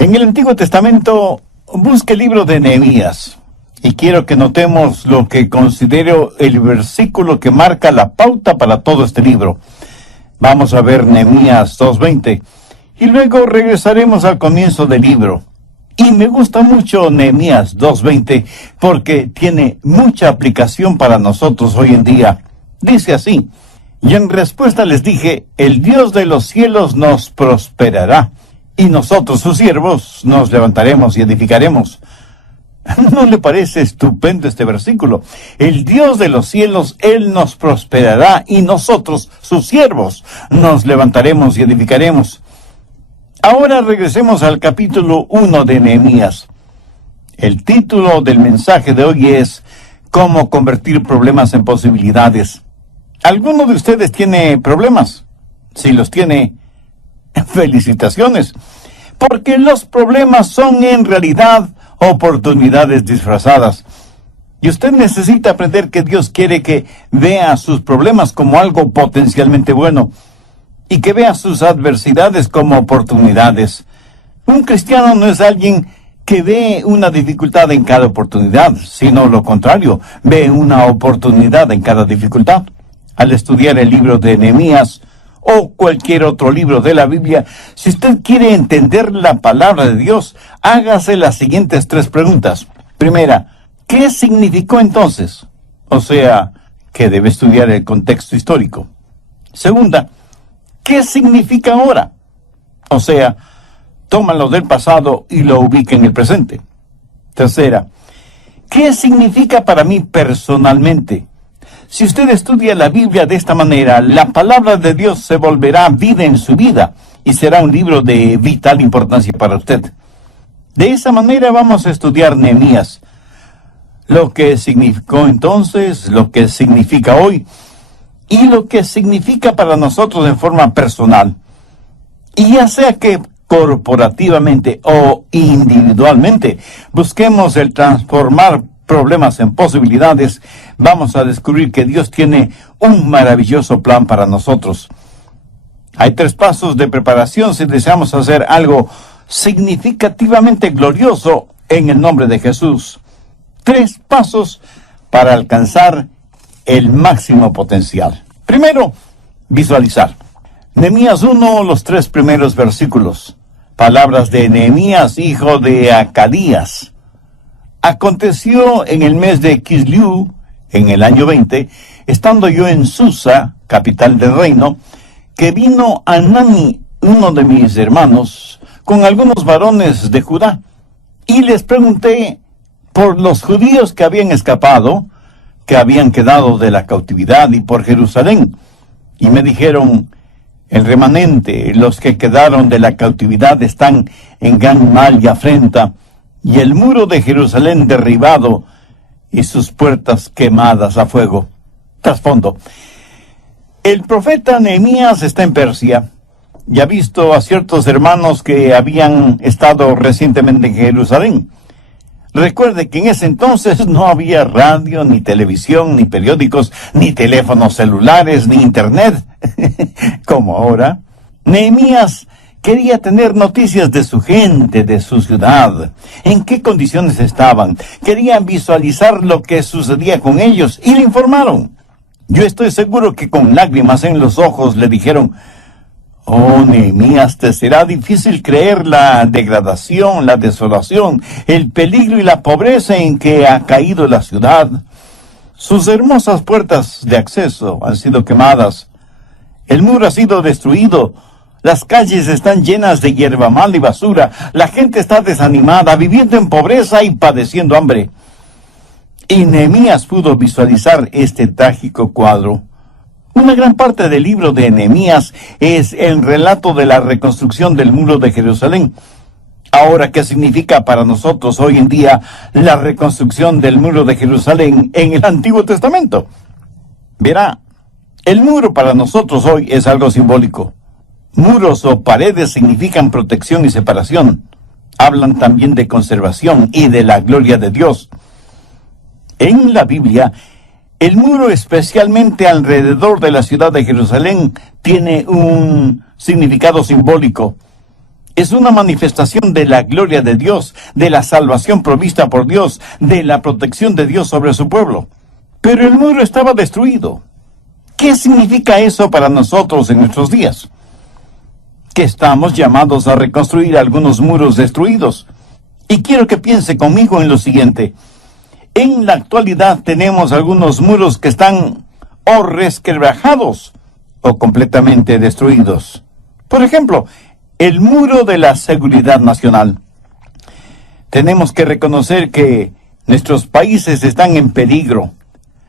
En el Antiguo Testamento, busque el libro de Nehemías. Y quiero que notemos lo que considero el versículo que marca la pauta para todo este libro. Vamos a ver Nehemías 2:20. Y luego regresaremos al comienzo del libro. Y me gusta mucho Nehemías 2:20 porque tiene mucha aplicación para nosotros hoy en día. Dice así: y en respuesta les dije, el Dios de los cielos nos prosperará, y nosotros, sus siervos, nos levantaremos y edificaremos. ¿No le parece estupendo este versículo? El Dios de los cielos, Él nos prosperará, y nosotros, sus siervos, nos levantaremos y edificaremos. Ahora regresemos al capítulo 1 de Nehemías. El título del mensaje de hoy es ¿Cómo convertir problemas en posibilidades? ¿Alguno de ustedes tiene problemas? Si los tiene, felicitaciones, porque los problemas son en realidad oportunidades disfrazadas. Y usted necesita aprender que Dios quiere que vea sus problemas como algo potencialmente bueno y que vea sus adversidades como oportunidades. Un cristiano no es alguien que ve una dificultad en cada oportunidad, sino lo contrario, ve una oportunidad en cada dificultad. Al estudiar el libro de Nehemías o cualquier otro libro de la Biblia, si usted quiere entender la palabra de Dios, hágase las siguientes 3 preguntas. Primera, ¿qué significó entonces? O sea, que debe estudiar el contexto histórico. Segunda, ¿qué significa ahora? O sea, tómalo del pasado y lo ubica en el presente. Tercera, ¿qué significa para mí personalmente? Si usted estudia la Biblia de esta manera, la palabra de Dios se volverá vida en su vida y será un libro de vital importancia para usted. De esa manera vamos a estudiar Nehemías, lo que significó entonces, lo que significa hoy y lo que significa para nosotros en forma personal. Y ya sea que corporativamente o individualmente busquemos el transformar problemas en posibilidades, vamos a descubrir que Dios tiene un maravilloso plan para nosotros. Hay 3 pasos de preparación si deseamos hacer algo significativamente glorioso en el nombre de Jesús. 3 pasos para alcanzar el máximo potencial. Primero, visualizar. Nehemías 1, los 3 primeros versículos. Palabras de Nehemías, hijo de Acalías. Aconteció en el mes de Kislev, en el año 20, estando yo en Susa, capital del reino, que vino Anani, uno de mis hermanos, con algunos varones de Judá, y les pregunté por los judíos que habían escapado, que habían quedado de la cautividad, y por Jerusalén. Y me dijeron, el remanente, los que quedaron de la cautividad están en gran mal y afrenta, y el muro de Jerusalén derribado, y sus puertas quemadas a fuego. Trasfondo. El profeta Nehemías está en Persia, y ha visto a ciertos hermanos que habían estado recientemente en Jerusalén. Recuerde que en ese entonces no había radio, ni televisión, ni periódicos, ni teléfonos celulares, ni internet, como ahora. Nehemías quería tener noticias de su gente, de su ciudad, en qué condiciones estaban. Querían visualizar lo que sucedía con ellos y le informaron. Yo estoy seguro que con lágrimas en los ojos le dijeron, oh, Nehemías, te será difícil creer la degradación, la desolación, el peligro y la pobreza en que ha caído la ciudad. Sus hermosas puertas de acceso han sido quemadas. El muro ha sido destruido. Las calles están llenas de hierba mala y basura. La gente está desanimada, viviendo en pobreza y padeciendo hambre. Y Nehemías pudo visualizar este trágico cuadro. Una gran parte del libro de Nehemías es el relato de la reconstrucción del muro de Jerusalén. Ahora, ¿qué significa para nosotros hoy en día la reconstrucción del muro de Jerusalén en el Antiguo Testamento? Verá, el muro para nosotros hoy es algo simbólico. Muros o paredes significan protección y separación. Hablan también de conservación y de la gloria de Dios. En la Biblia, el muro, especialmente alrededor de la ciudad de Jerusalén, tiene un significado simbólico. Es una manifestación de la gloria de Dios, de la salvación provista por Dios, de la protección de Dios sobre su pueblo. Pero el muro estaba destruido. ¿Qué significa eso para nosotros en nuestros días? Que estamos llamados a reconstruir algunos muros destruidos. Y quiero que piense conmigo en lo siguiente. En la actualidad tenemos algunos muros que están o resquebrajados o completamente destruidos. Por ejemplo, el muro de la seguridad nacional. Tenemos que reconocer que nuestros países están en peligro.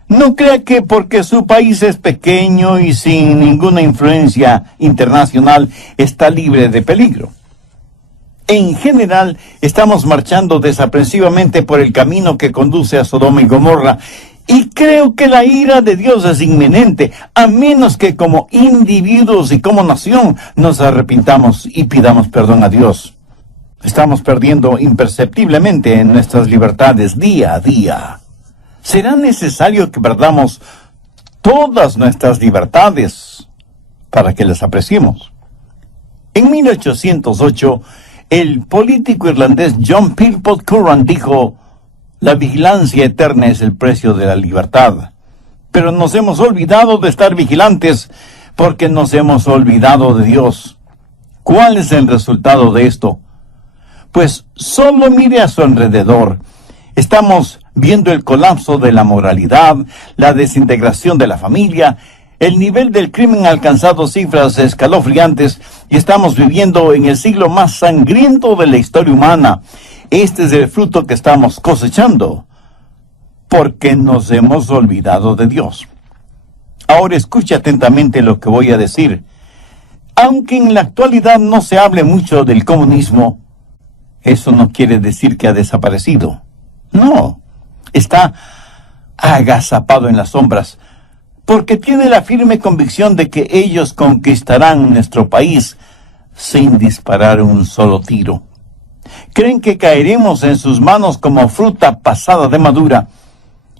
No crea que porque su país es pequeño y sin ninguna influencia internacional está libre de peligro. En general, estamos marchando desaprensivamente por el camino que conduce a Sodoma y Gomorra, y creo que la ira de Dios es inminente, a menos que como individuos y como nación nos arrepintamos y pidamos perdón a Dios. Estamos perdiendo imperceptiblemente en nuestras libertades día a día. ¿Será necesario que perdamos todas nuestras libertades para que las apreciemos? En 1808, el político irlandés John Philpot Curran dijo: la vigilancia eterna es el precio de la libertad. Pero nos hemos olvidado de estar vigilantes porque nos hemos olvidado de Dios. ¿Cuál es el resultado de esto? Pues solo mire a su alrededor. Estamos viendo el colapso de la moralidad, la desintegración de la familia, el nivel del crimen ha alcanzado cifras escalofriantes y estamos viviendo en el siglo más sangriento de la historia humana. Este es el fruto que estamos cosechando, porque nos hemos olvidado de Dios. Ahora escuche atentamente lo que voy a decir. Aunque en la actualidad no se hable mucho del comunismo, eso no quiere decir que ha desaparecido. No, está agazapado en las sombras, porque tiene la firme convicción de que ellos conquistarán nuestro país sin disparar un solo tiro. Creen que caeremos en sus manos como fruta pasada de madura.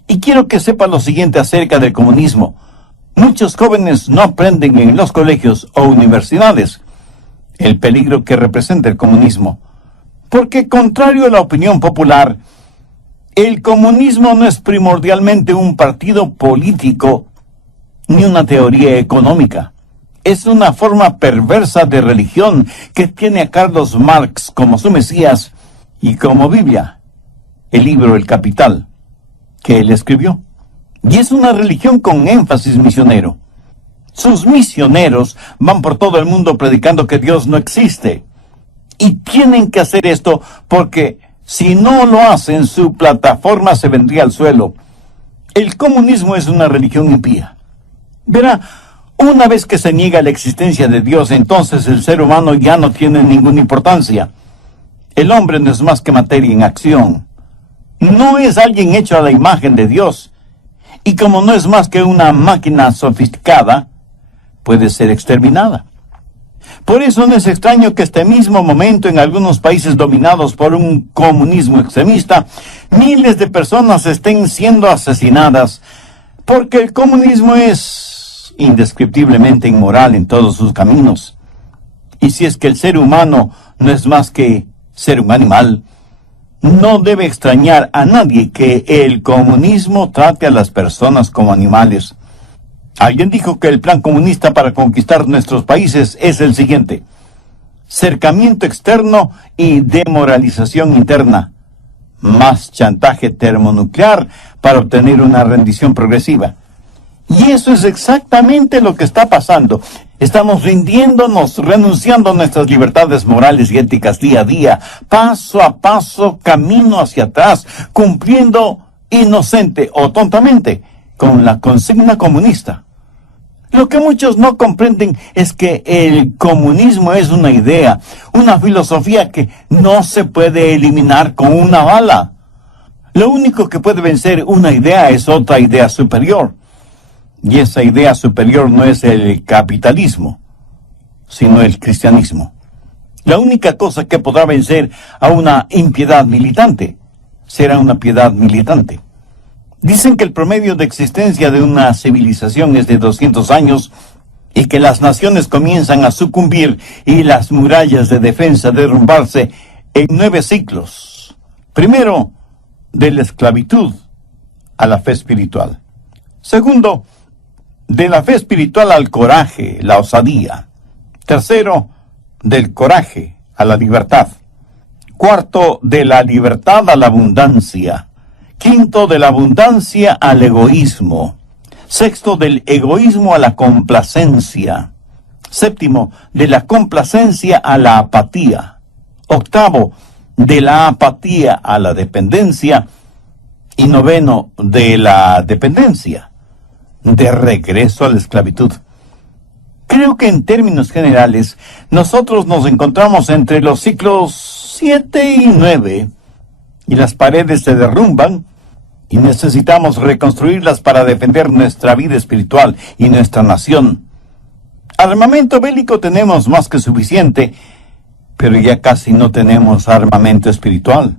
Y quiero que sepa lo siguiente acerca del comunismo. Muchos jóvenes no aprenden en los colegios o universidades el peligro que representa el comunismo, porque contrario a la opinión popular, el comunismo no es primordialmente un partido político ni una teoría económica. Es una forma perversa de religión que tiene a Carlos Marx como su Mesías y como Biblia, el libro El Capital, que él escribió. Y es una religión con énfasis misionero. Sus misioneros van por todo el mundo predicando que Dios no existe. Y tienen que hacer esto porque si no lo hacen, su plataforma se vendría al suelo. El comunismo es una religión impía. Verá, una vez que se niega la existencia de Dios, entonces el ser humano ya no tiene ninguna importancia. El hombre no es más que materia en acción. No es alguien hecho a la imagen de Dios. Y como no es más que una máquina sofisticada, puede ser exterminada. Por eso no es extraño que este mismo momento en algunos países dominados por un comunismo extremista, miles de personas estén siendo asesinadas, porque el comunismo es indescriptiblemente inmoral en todos sus caminos. Y si es que el ser humano no es más que ser un animal, no debe extrañar a nadie que el comunismo trate a las personas como animales. Alguien dijo que el plan comunista para conquistar nuestros países es el siguiente: cercamiento externo y demoralización interna, más chantaje termonuclear para obtener una rendición progresiva. Y eso es exactamente lo que está pasando. Estamos rindiéndonos, renunciando a nuestras libertades morales y éticas día a día, paso a paso, camino hacia atrás, cumpliendo inocente o tontamente con la consigna comunista. Lo que muchos no comprenden es que el comunismo es una idea, una filosofía que no se puede eliminar con una bala. Lo único que puede vencer una idea es otra idea superior. Y esa idea superior no es el capitalismo, sino el cristianismo. La única cosa que podrá vencer a una impiedad militante será una piedad militante. Dicen que el promedio de existencia de una civilización es de 200 años y que las naciones comienzan a sucumbir y las murallas de defensa derrumbarse en 9 ciclos. Primero, de la esclavitud a la fe espiritual. Segundo, de la fe espiritual al coraje, la osadía. Tercero, del coraje a la libertad. Cuarto, de la libertad a la abundancia. Quinto, de la abundancia al egoísmo. Sexto, del egoísmo a la complacencia. Séptimo, de la complacencia a la apatía. Octavo, de la apatía a la dependencia. Y noveno, de la dependencia, de regreso a la esclavitud. Creo que en términos generales, nosotros nos encontramos entre los ciclos 7 y 9, y las paredes se derrumban, y necesitamos reconstruirlas para defender nuestra vida espiritual y nuestra nación. Armamento bélico tenemos más que suficiente, pero ya casi no tenemos armamento espiritual.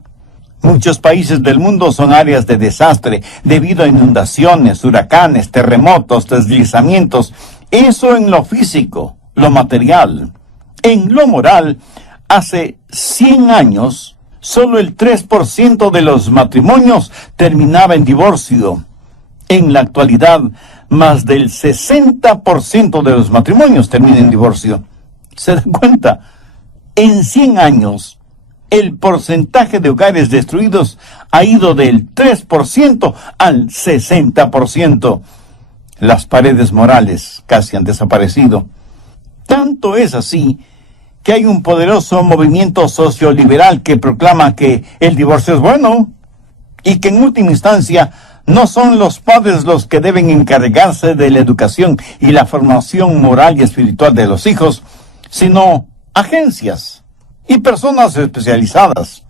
Muchos países del mundo son áreas de desastre debido a inundaciones, huracanes, terremotos, deslizamientos. Eso en lo físico, lo material. En lo moral, hace 100 años, solo el 3% de los matrimonios terminaba en divorcio. En la actualidad, más del 60% de los matrimonios terminan en divorcio. ¿Se dan cuenta? En 100 años, el porcentaje de hogares destruidos ha ido del 3% al 60%. Las paredes morales casi han desaparecido. Tanto es así que hay un poderoso movimiento socioliberal que proclama que el divorcio es bueno y que en última instancia no son los padres los que deben encargarse de la educación y la formación moral y espiritual de los hijos, sino agencias y personas especializadas.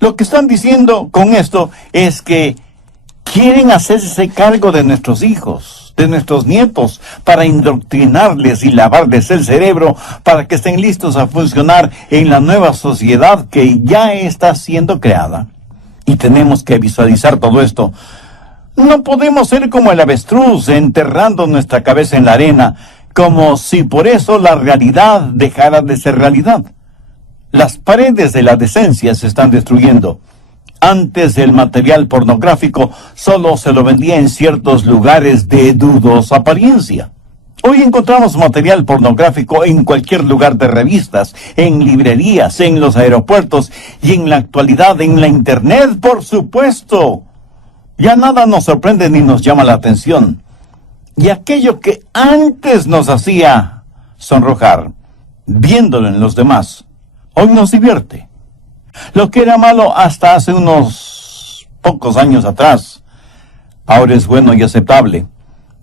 Lo que están diciendo con esto es que quieren hacerse cargo de nuestros hijos, de nuestros nietos, para indoctrinarles y lavarles el cerebro para que estén listos a funcionar en la nueva sociedad que ya está siendo creada. Y tenemos que visualizar todo esto. No podemos ser como el avestruz enterrando nuestra cabeza en la arena, como si por eso la realidad dejara de ser realidad. Las paredes de la decencia se están destruyendo. Antes el material pornográfico solo se lo vendía en ciertos lugares de dudosa apariencia. Hoy encontramos material pornográfico en cualquier lugar de revistas, en librerías, en los aeropuertos y en la actualidad en la internet, por supuesto. Ya nada nos sorprende ni nos llama la atención. Y aquello que antes nos hacía sonrojar, viéndolo en los demás, hoy nos divierte. Lo que era malo hasta hace unos pocos años atrás, ahora es bueno y aceptable.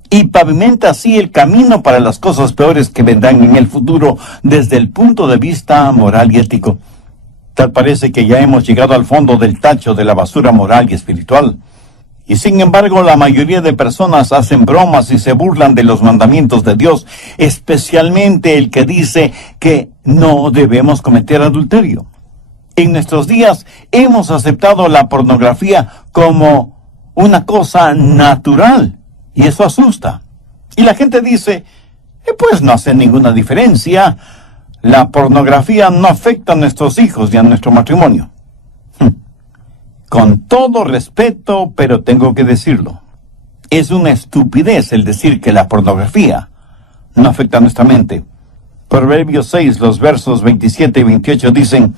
Y pavimenta así el camino para las cosas peores que vendrán en el futuro desde el punto de vista moral y ético. Tal parece que ya hemos llegado al fondo del tacho de la basura moral y espiritual. Y sin embargo, la mayoría de personas hacen bromas y se burlan de los mandamientos de Dios, especialmente el que dice que no debemos cometer adulterio. En nuestros días hemos aceptado la pornografía como una cosa natural, y eso asusta. Y la gente dice, pues no hace ninguna diferencia, la pornografía no afecta a nuestros hijos ni a nuestro matrimonio. Con todo respeto, pero tengo que decirlo. Es una estupidez el decir que la pornografía no afecta a nuestra mente. Proverbios 6, los versos 27 y 28 dicen,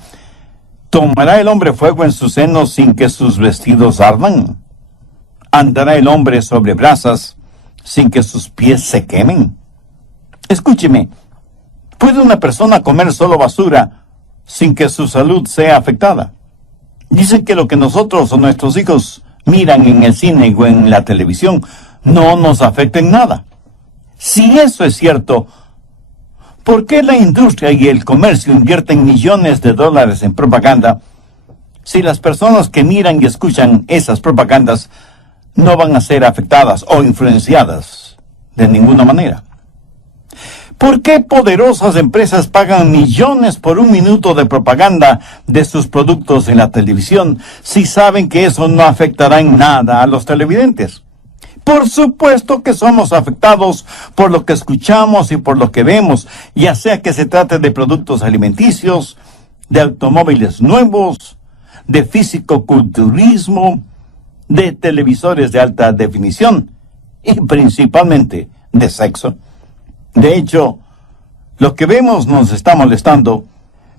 ¿tomará el hombre fuego en sus senos sin que sus vestidos ardan? ¿Andará el hombre sobre brasas sin que sus pies se quemen? Escúcheme, ¿puede una persona comer solo basura sin que su salud sea afectada? Dicen que lo que nosotros o nuestros hijos miran en el cine o en la televisión no nos afecta en nada. Si eso es cierto, ¿por qué la industria y el comercio invierten millones de dólares en propaganda si las personas que miran y escuchan esas propagandas no van a ser afectadas o influenciadas de ninguna manera? ¿Por qué poderosas empresas pagan millones por un minuto de propaganda de sus productos en la televisión si saben que eso no afectará en nada a los televidentes? Por supuesto que somos afectados por lo que escuchamos y por lo que vemos, ya sea que se trate de productos alimenticios, de automóviles nuevos, de fisicoculturismo, de televisores de alta definición y principalmente de sexo. De hecho, lo que vemos nos está molestando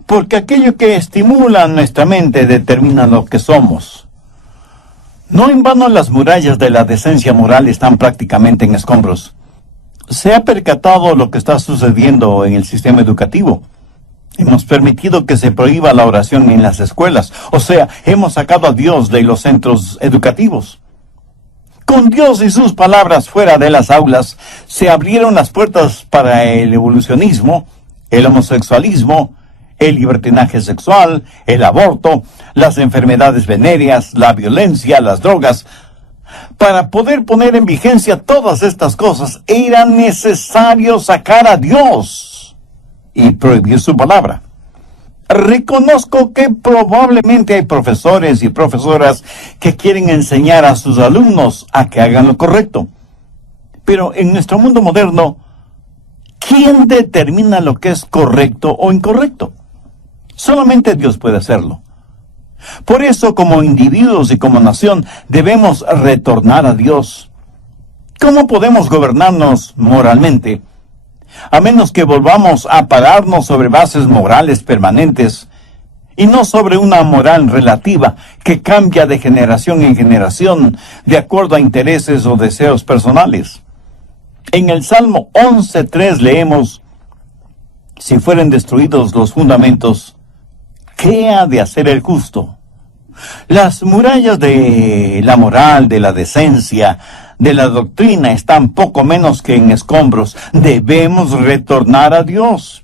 porque aquello que estimula nuestra mente determina lo que somos. No en vano las murallas de la decencia moral están prácticamente en escombros. ¿Se ha percatado lo que está sucediendo en el sistema educativo? Hemos permitido que se prohíba la oración en las escuelas, o sea, hemos sacado a Dios de los centros educativos. Con Dios y sus palabras fuera de las aulas, se abrieron las puertas para el evolucionismo, el homosexualismo, el libertinaje sexual, el aborto, las enfermedades venéreas, la violencia, las drogas. Para poder poner en vigencia todas estas cosas, era necesario sacar a Dios y prohibir su palabra. Reconozco que probablemente hay profesores y profesoras que quieren enseñar a sus alumnos a que hagan lo correcto. Pero en nuestro mundo moderno, ¿quién determina lo que es correcto o incorrecto? Solamente Dios puede hacerlo. Por eso, como individuos y como nación, debemos retornar a Dios. ¿Cómo podemos gobernarnos moralmente? A menos que volvamos a pararnos sobre bases morales permanentes y no sobre una moral relativa que cambia de generación en generación de acuerdo a intereses o deseos personales. En el Salmo 11:3 leemos: si fueren destruidos los fundamentos, ¿qué ha de hacer el justo? Las murallas de la moral, de la decencia, de la doctrina están poco menos que en escombros. Debemos retornar a Dios.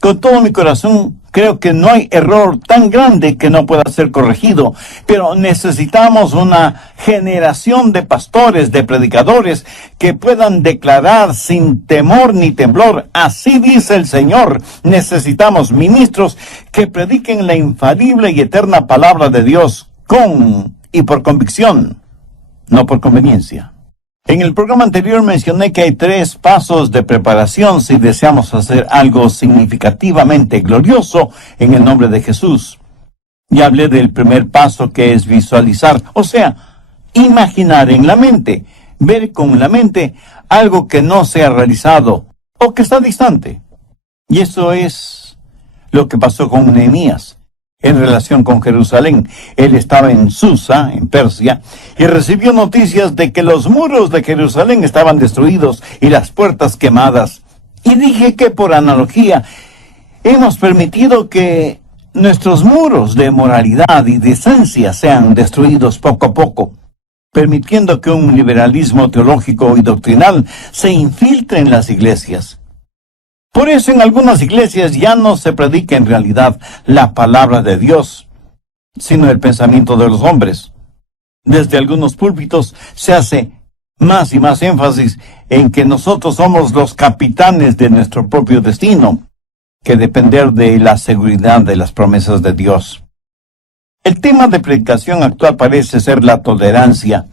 Con todo mi corazón, creo que no hay error tan grande que no pueda ser corregido, pero necesitamos una generación de pastores, de predicadores, que puedan declarar sin temor ni temblor: así dice el Señor. Necesitamos ministros que prediquen la infalible y eterna palabra de Dios con y por convicción, no por conveniencia. En el programa anterior mencioné que hay 3 pasos de preparación si deseamos hacer algo significativamente glorioso en el nombre de Jesús. Y hablé del primer paso, que es visualizar, o sea, imaginar en la mente, ver con la mente algo que no se ha realizado o que está distante. Y eso es lo que pasó con Nehemías. En relación con Jerusalén, él estaba en Susa, en Persia, y recibió noticias de que los muros de Jerusalén estaban destruidos y las puertas quemadas. Y dije que por analogía, hemos permitido que nuestros muros de moralidad y decencia sean destruidos poco a poco, permitiendo que un liberalismo teológico y doctrinal se infiltre en las iglesias. Por eso en algunas iglesias ya no se predica en realidad la palabra de Dios, sino el pensamiento de los hombres. Desde algunos púlpitos se hace más y más énfasis en que nosotros somos los capitanes de nuestro propio destino, que depender de la seguridad de las promesas de Dios. El tema de predicación actual parece ser la tolerancia.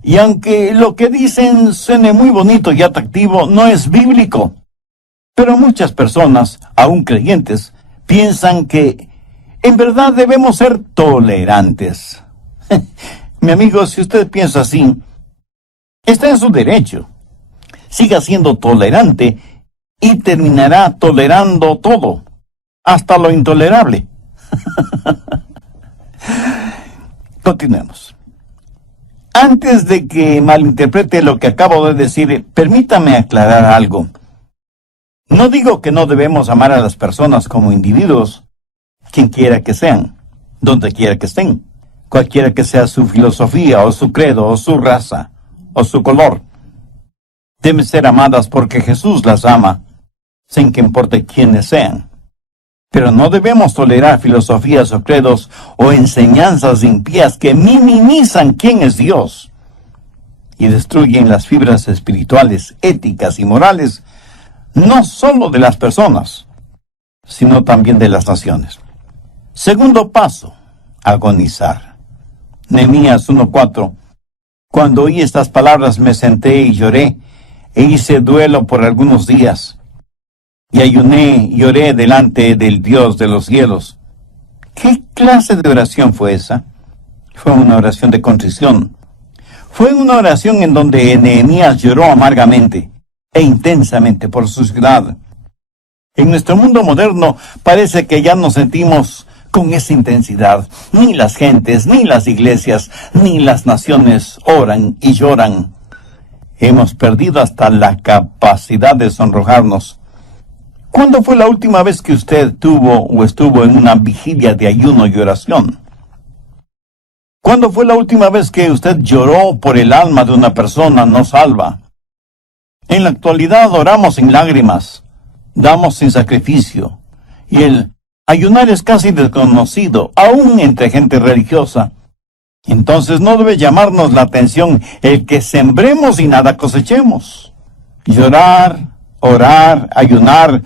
Y aunque lo que dicen suene muy bonito y atractivo, no es bíblico. Pero muchas personas, aún creyentes, piensan que en verdad debemos ser tolerantes. Mi amigo, si usted piensa así, está en su derecho. Siga siendo tolerante y terminará tolerando todo, hasta lo intolerable. Continuemos. Antes de que malinterprete lo que acabo de decir, permítame aclarar algo. No digo que no debemos amar a las personas como individuos, quien quiera que sean, donde quiera que estén, cualquiera que sea su filosofía o su credo o su raza o su color. Deben ser amadas porque Jesús las ama, sin que importe quiénes sean. Pero no debemos tolerar filosofías o credos o enseñanzas impías que minimizan quién es Dios y destruyen las fibras espirituales, éticas y morales, no solo de las personas, sino también de las naciones. Segundo paso, agonizar. Nehemías 1:4. Cuando oí estas palabras me senté y lloré, e hice duelo por algunos días. Y ayuné y oré delante del Dios de los cielos. ¿Qué clase de oración fue esa? Fue una oración de contrición. Fue una oración en donde Nehemías lloró amargamente e intensamente por su ciudad. En nuestro mundo moderno parece que ya nos sentimos con esa intensidad. Ni las gentes, ni las iglesias, ni las naciones oran y lloran. Hemos perdido hasta la capacidad de sonrojarnos. ¿Cuándo fue la última vez que usted tuvo o estuvo en una vigilia de ayuno y oración? ¿Cuándo fue la última vez que usted lloró por el alma de una persona no salva? En la actualidad oramos sin lágrimas, damos sin sacrificio, y el ayunar es casi desconocido, aún entre gente religiosa. Entonces no debe llamarnos la atención el que sembremos y nada cosechemos. Llorar, orar, ayunar,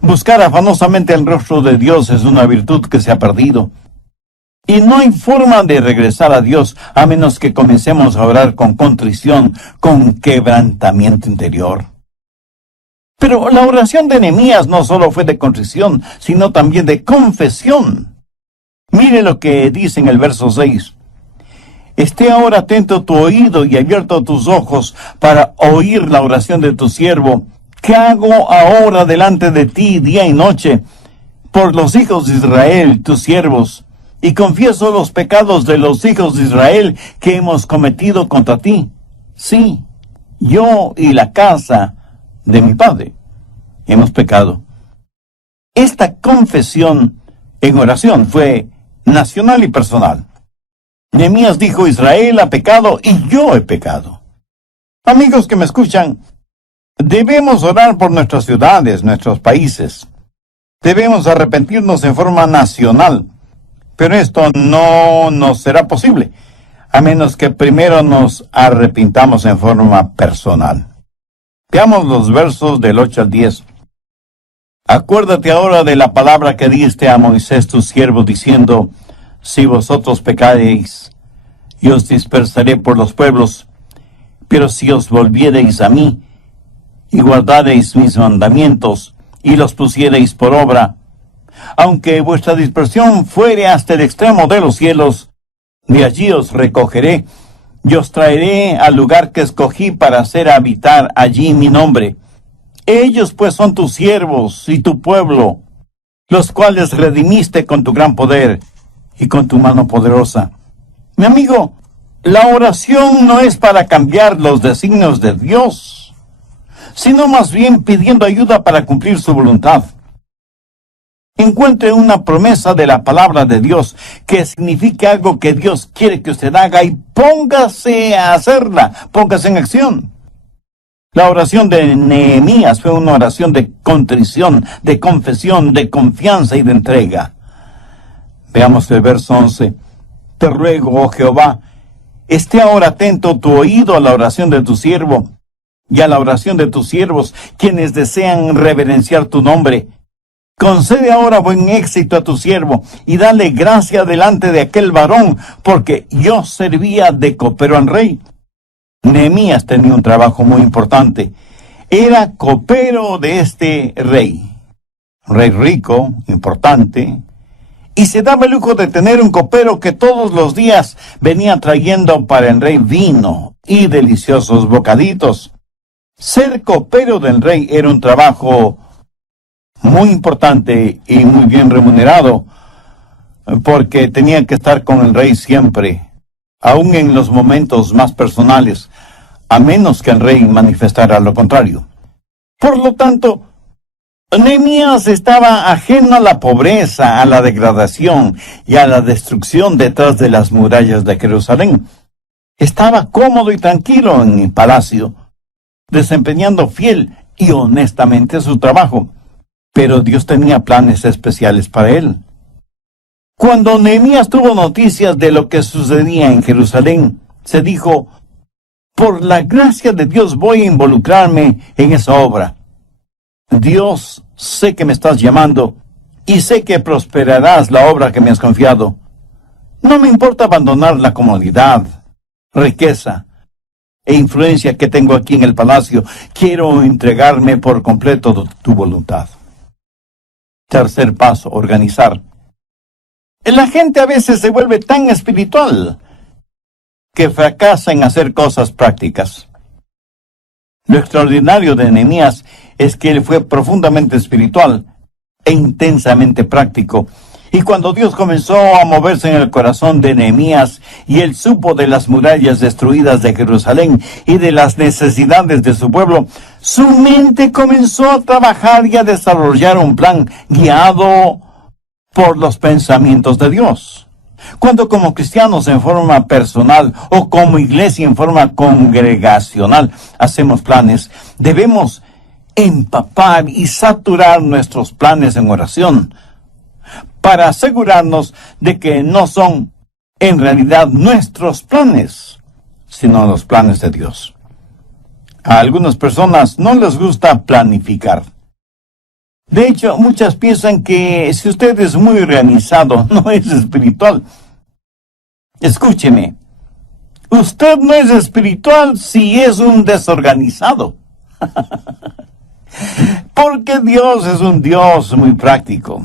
buscar afanosamente el rostro de Dios es una virtud que se ha perdido. Y no hay forma de regresar a Dios a menos que comencemos a orar con contrición, con quebrantamiento interior. Pero la oración de Nehemías no solo fue de contrición, sino también de confesión. Mire lo que dice en el verso 6. Esté ahora atento tu oído y abierto tus ojos para oír la oración de tu siervo, que hago ahora delante de ti día y noche, por los hijos de Israel, tus siervos, y confieso los pecados de los hijos de Israel que hemos cometido contra ti. Sí, yo y la casa de mi padre hemos pecado. Esta confesión en oración fue nacional y personal. Nehemías dijo: Israel ha pecado y yo he pecado. Amigos que me escuchan, debemos orar por nuestras ciudades, nuestros países. Debemos arrepentirnos en forma nacional. Pero esto no nos será posible, a menos que primero nos arrepintamos en forma personal. Veamos los versos del 8 al 10. Acuérdate ahora de la palabra que diste a Moisés tu siervo, diciendo: si vosotros pecareis, yo os dispersaré por los pueblos, pero si os volviereis a mí, y guardareis mis mandamientos, y los pusiereis por obra, aunque vuestra dispersión fuere hasta el extremo de los cielos, de allí os recogeré, y os traeré al lugar que escogí para hacer habitar allí mi nombre. Ellos pues son tus siervos y tu pueblo, los cuales redimiste con tu gran poder y con tu mano poderosa. Mi amigo, la oración no es para cambiar los designios de Dios, sino más bien pidiendo ayuda para cumplir su voluntad. Encuentre una promesa de la palabra de Dios que signifique algo que Dios quiere que usted haga y póngase a hacerla, póngase en acción. La oración de Nehemías fue una oración de contrición, de confesión, de confianza y de entrega. Veamos el verso 11. Te ruego, oh Jehová, esté ahora atento tu oído a la oración de tu siervo y a la oración de tus siervos, quienes desean reverenciar tu nombre. Concede ahora buen éxito a tu siervo, y dale gracia delante de aquel varón, porque yo servía de copero al rey. Nehemías tenía un trabajo muy importante. Era copero de este rey. Rey rico, importante, y se daba el lujo de tener un copero que todos los días venía trayendo para el rey vino y deliciosos bocaditos. Ser copero del rey era un trabajo muy importante y muy bien remunerado, porque tenía que estar con el rey siempre, aun en los momentos más personales, a menos que el rey manifestara lo contrario. Por lo tanto, Nehemías estaba ajeno a la pobreza, a la degradación y a la destrucción detrás de las murallas de Jerusalén. Estaba cómodo y tranquilo en el palacio, desempeñando fiel y honestamente su trabajo. Pero Dios tenía planes especiales para él. Cuando Nehemías tuvo noticias de lo que sucedía en Jerusalén, se dijo: por la gracia de Dios voy a involucrarme en esa obra. Dios, sé que me estás llamando y sé que prosperarás la obra que me has confiado. No me importa abandonar la comodidad, riqueza, e influencia que tengo aquí en el palacio. Quiero entregarme por completo a tu voluntad. Tercer paso, organizar. La gente a veces se vuelve tan espiritual que fracasa en hacer cosas prácticas. Lo extraordinario de Nehemías es que él fue profundamente espiritual e intensamente práctico. Y cuando Dios comenzó a moverse en el corazón de Nehemías y él supo de las murallas destruidas de Jerusalén y de las necesidades de su pueblo, su mente comenzó a trabajar y a desarrollar un plan guiado por los pensamientos de Dios. Cuando como cristianos en forma personal o como iglesia en forma congregacional hacemos planes, debemos empapar y saturar nuestros planes en oración para asegurarnos de que no son en realidad nuestros planes, sino los planes de Dios. A algunas personas no les gusta planificar. De hecho, muchas piensan que si usted es muy organizado, no es espiritual. Escúcheme, usted no es espiritual si es un desorganizado. Porque Dios es un Dios muy práctico.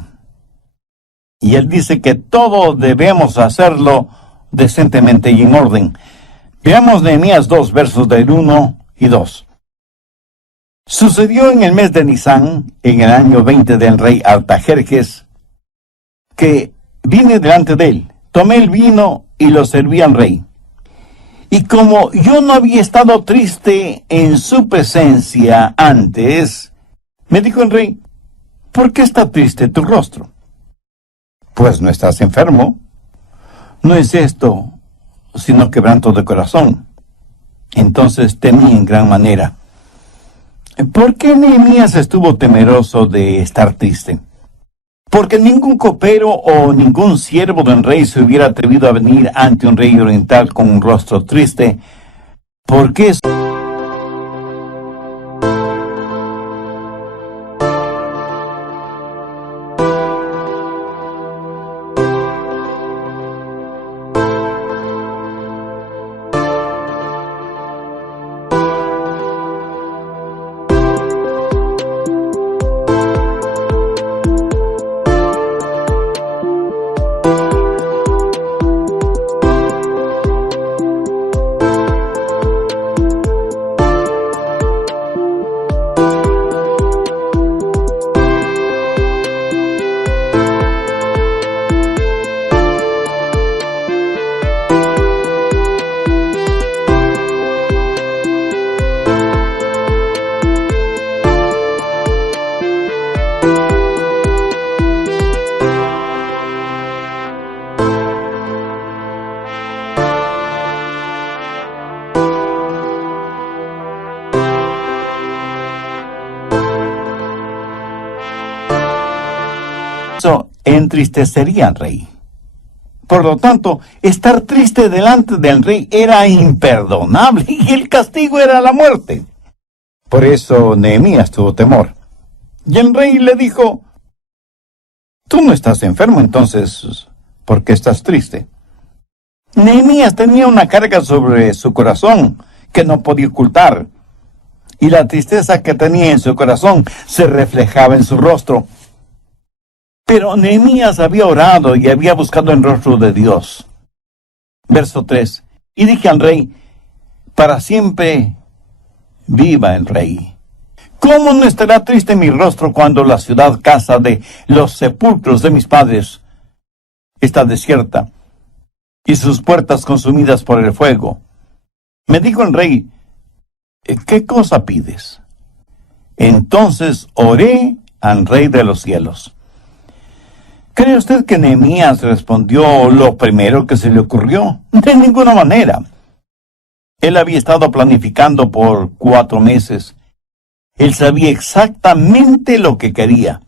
Y Él dice que todo debemos hacerlo decentemente y en orden. Veamos Nehemías 2, versos del 1 y 2. Sucedió en el mes de Nisán, en el año 20 del rey Artajerjes, que vine delante de él, tomé el vino y lo serví al rey. Y como yo no había estado triste en su presencia antes, me dijo el rey, ¿por qué está triste tu rostro? Pues no estás enfermo. No es esto, sino quebranto de corazón. Entonces temí en gran manera. ¿Por qué Nehemías estuvo temeroso de estar triste? Porque ningún copero o ningún siervo del rey se hubiera atrevido a venir ante un rey oriental con un rostro triste, porque es... Eso entristecería al rey. Por lo tanto, estar triste delante del rey era imperdonable y el castigo era la muerte. Por eso Nehemías tuvo temor. Y el rey le dijo, tú no estás enfermo, entonces, ¿por qué estás triste? Nehemías tenía una carga sobre su corazón que no podía ocultar. Y la tristeza que tenía en su corazón se reflejaba en su rostro. Pero Nehemías había orado y había buscado el rostro de Dios. Verso 3. Y dije al rey, para siempre viva el rey. ¿Cómo no estará triste mi rostro cuando la ciudad casa de los sepulcros de mis padres está desierta y sus puertas consumidas por el fuego? Me dijo el rey, ¿qué cosa pides? Entonces oré al rey de los cielos. ¿Cree usted que Nehemías respondió lo primero que se le ocurrió? De ninguna manera. Él había estado planificando por 4 meses. Él sabía exactamente lo que quería.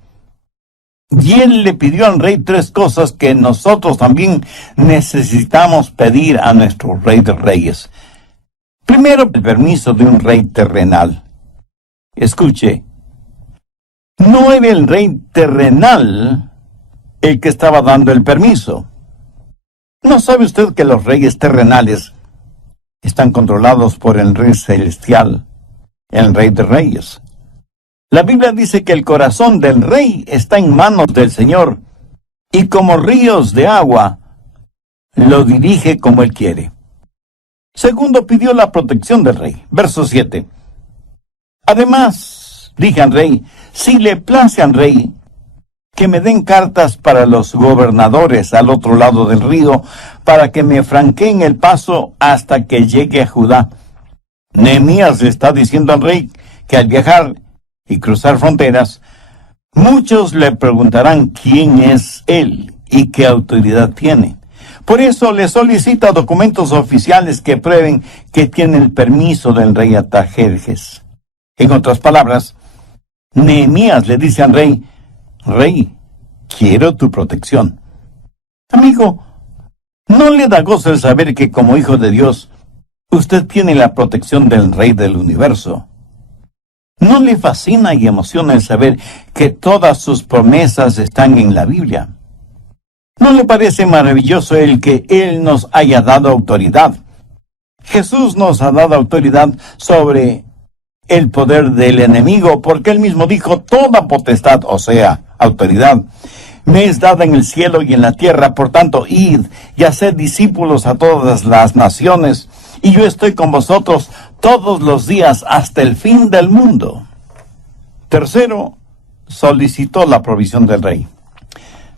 Y él le pidió al rey 3 cosas que nosotros también necesitamos pedir a nuestro rey de reyes. Primero, el permiso de un rey terrenal. Escuche, no era el rey terrenal el que estaba dando el permiso. ¿No sabe usted que los reyes terrenales están controlados por el Rey Celestial, el Rey de Reyes. La Biblia dice que el corazón del Rey está en manos del Señor, y como ríos de agua, lo dirige como Él quiere. Segundo, pidió la protección del Rey. Verso 7. Además, dije al Rey, si le place al Rey, que me den cartas para los gobernadores al otro lado del río, para que me franqueen el paso hasta que llegue a Judá. Nehemías le está diciendo al rey que al viajar y cruzar fronteras, muchos le preguntarán quién es él y qué autoridad tiene. Por eso le solicita documentos oficiales que prueben que tiene el permiso del rey Artajerjes. En otras palabras, Nehemías le dice al rey, Rey, quiero tu protección. Amigo, ¿no le da gozo el saber que como hijo de Dios, usted tiene la protección del Rey del universo? ¿No le fascina y emociona el saber que todas sus promesas están en la Biblia? ¿No le parece maravilloso el que Él nos haya dado autoridad? Jesús nos ha dado autoridad sobre el poder del enemigo, porque Él mismo dijo, toda potestad, o sea, autoridad, me es dada en el cielo y en la tierra. Por tanto, id y haced discípulos a todas las naciones, y yo estoy con vosotros todos los días hasta el fin del mundo. Tercero, solicitó la provisión del rey.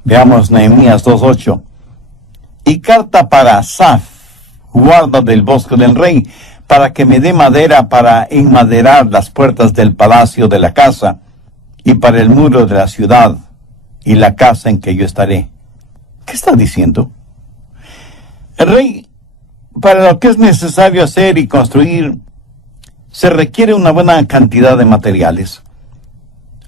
Veamos Nehemías 2:8. Y carta para Asaf, guarda del bosque del rey, para que me dé madera para enmaderar las puertas del palacio de la casa, y para el muro de la ciudad, y la casa en que yo estaré. ¿Qué está diciendo? El rey, para lo que es necesario hacer y construir, se requiere una buena cantidad de materiales.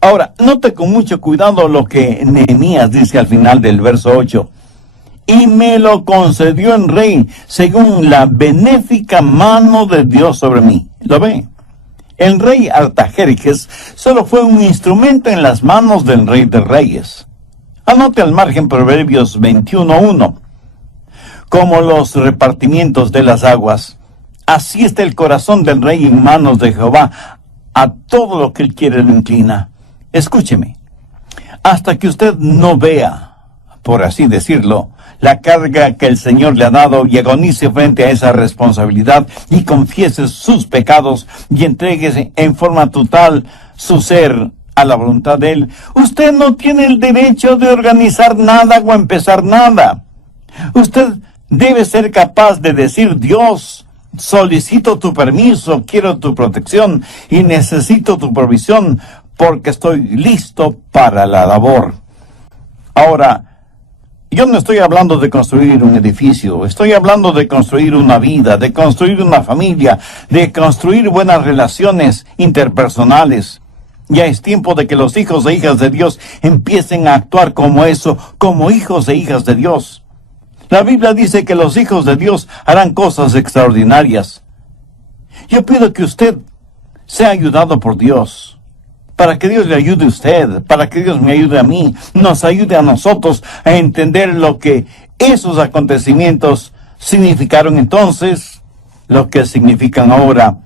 Ahora, note con mucho cuidado lo que Nehemías dice al final del verso 8. Y me lo concedió el rey según la benéfica mano de Dios sobre mí. ¿Lo ve? El rey Artajerjes solo fue un instrumento en las manos del rey de reyes. Anote al margen Proverbios 21:1. Como los repartimientos de las aguas, así está el corazón del rey en manos de Jehová. A todo lo que él quiere lo inclina. Escúcheme. Hasta que usted no vea, por así decirlo, la carga que el Señor le ha dado y agonice frente a esa responsabilidad y confiese sus pecados y entregue en forma total su ser a la voluntad de Él, usted no tiene el derecho de organizar nada o empezar nada. Usted debe ser capaz de decir, Dios, solicito tu permiso, quiero tu protección y necesito tu provisión porque estoy listo para la labor. Ahora, yo no estoy hablando de construir un edificio, estoy hablando de construir una vida, de construir una familia, de construir buenas relaciones interpersonales. Ya es tiempo de que los hijos e hijas de Dios empiecen a actuar como eso, como hijos e hijas de Dios. La Biblia dice que los hijos de Dios harán cosas extraordinarias. Yo pido que usted sea ayudado por Dios, para que Dios le ayude a usted, para que Dios me ayude a mí, nos ayude a nosotros a entender lo que esos acontecimientos significaron entonces, lo que significan ahora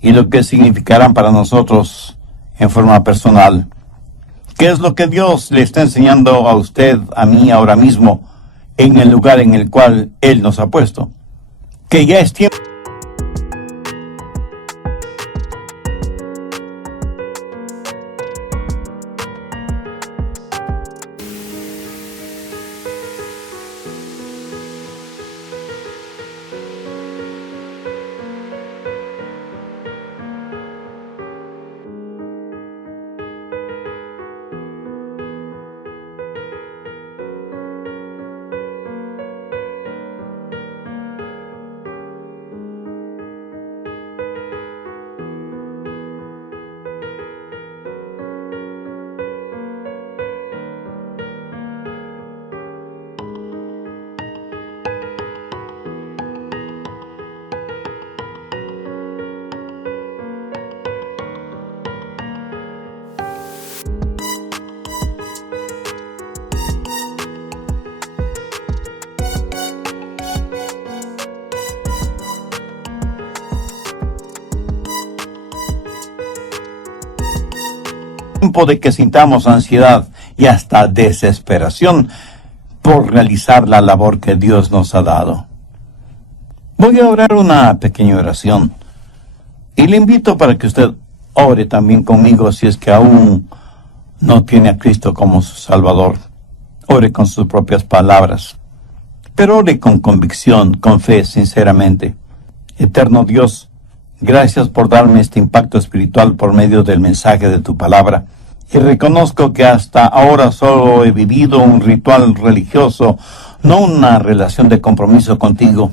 y lo que significarán para nosotros en forma personal. ¿Qué es lo que Dios le está enseñando a usted, a mí, ahora mismo, en el lugar en el cual Él nos ha puesto? Que ya es tiempo. tiempo de que sintamos ansiedad y hasta desesperación por realizar la labor que Dios nos ha dado. Voy a orar una pequeña oración y le invito para que usted ore también conmigo si es que aún no tiene a Cristo como su Salvador. Ore con sus propias palabras, pero ore con convicción, con fe, sinceramente. Eterno Dios, gracias por darme este impacto espiritual por medio del mensaje de tu palabra. Y reconozco que hasta ahora solo he vivido un ritual religioso, no una relación de compromiso contigo.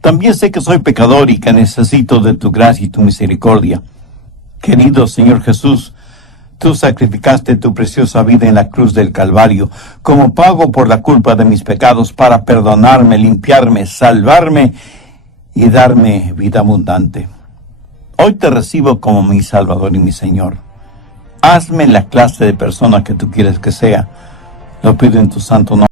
También sé que soy pecador y que necesito de tu gracia y tu misericordia. Querido Señor Jesús, tú sacrificaste tu preciosa vida en la cruz del Calvario como pago por la culpa de mis pecados para perdonarme, limpiarme, salvarme y darme vida abundante. Hoy te recibo como mi Salvador y mi Señor. Hazme la clase de persona que tú quieres que sea. Lo pido en tu santo nombre.